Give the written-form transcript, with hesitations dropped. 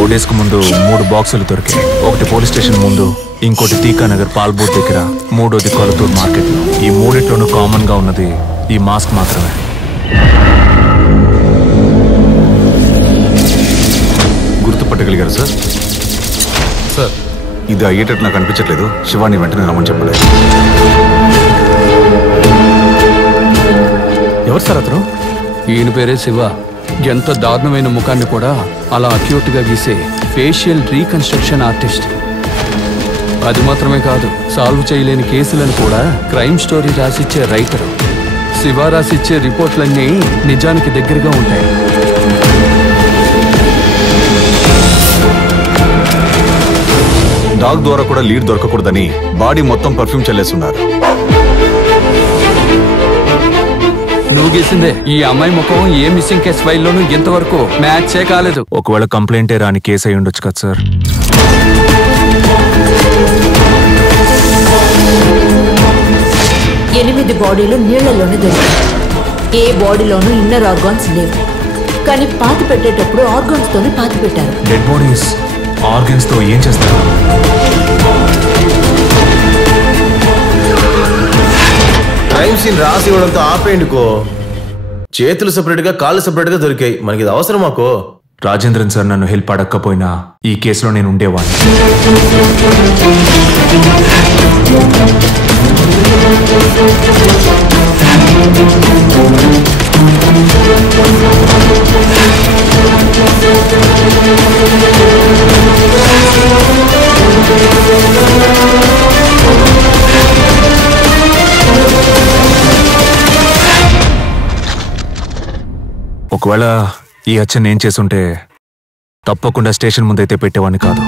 4 days ముందు 3 బాక్సులు దొరికాయి. ఒకటి పోలీస్ స్టేషన్ ముందు, ఇంకోటి తీకానగర్ పాల్బోట్ దగ్గర, మూడోది కొలతూరు మార్కెట్లో. ఈ మూడిట్లోనూ కామన్ గా ఉన్నది ఈ మాస్క్ మాత్రమే. గుర్తుపట్టగలిగారు సార్? సార్ ఇది అయ్యేటట్టు నాకు అనిపించట్లేదు. శివాని వెంటనే రమ్మని చెప్పలేదు. ఎవరు సార్ అతను? ఈయన పేరే శివ. ఎంత దారుణమైన ముఖాన్ని కూడా అలా అక్యూట్గా గీసే ఫేషియల్ రీకన్స్ట్రక్షన్ ఆర్టిస్ట్. అది మాత్రమే కాదు, సాల్వ్ చేయలేని కేసులను కూడా క్రైమ్ స్టోరీ రాసిచ్చే రైటరు. శివ రాసిచ్చే రిపోర్ట్లన్నీ నిజానికి దగ్గరగా ఉంటాయి. డాగ్ ద్వారా కూడా లీడ్ దొరకకూడదని బాడీ మొత్తం పర్ఫ్యూమ్ చల్లేస్తున్నారు. నువ్వు గీసిందే. ఈ అమ్మాయి ముఖం ఏ మిస్సింగ్ కేసు ఫైల్లోనూ ఇంతవరకు మ్యాచే కాలేదు. ఒకవేళ కంప్లైంటే రాని కేసు అయి ఉండొచ్చు కదా సార్. 8 బాడీలు నీళ్లలోనే దొరికాయి. ఏ బాడీలోనూ ఇన్నర్ ఆర్గాన్స్ లేవు. కానీ పాతి పెట్టేటప్పుడు ఆర్గాన్స్ తోనే పాతి పెట్టారు. డెడ్ బాడీస్ ఆర్గన్స్ తో ఏం చేస్తారు? క్రైమ్ సీన్ రాసి ఇవ్వడంతో ఆపేయండికో. చేతులు సెపరేట్ గా, కాళ్ళు సెపరేట్ గా దొరికాయి. మనకి ఇది అవసరం మాకో. రాజేంద్రన్ సార్ నన్ను హెల్ప్ అడగకపోయినా ఈ కేసులో నేను ఉండేవాడిని. ఒకవేళ ఈ హత్య నేను చేసుంటే తప్పకుండా స్టేషన్ ముందైతే పెట్టేవాడిని కాదు.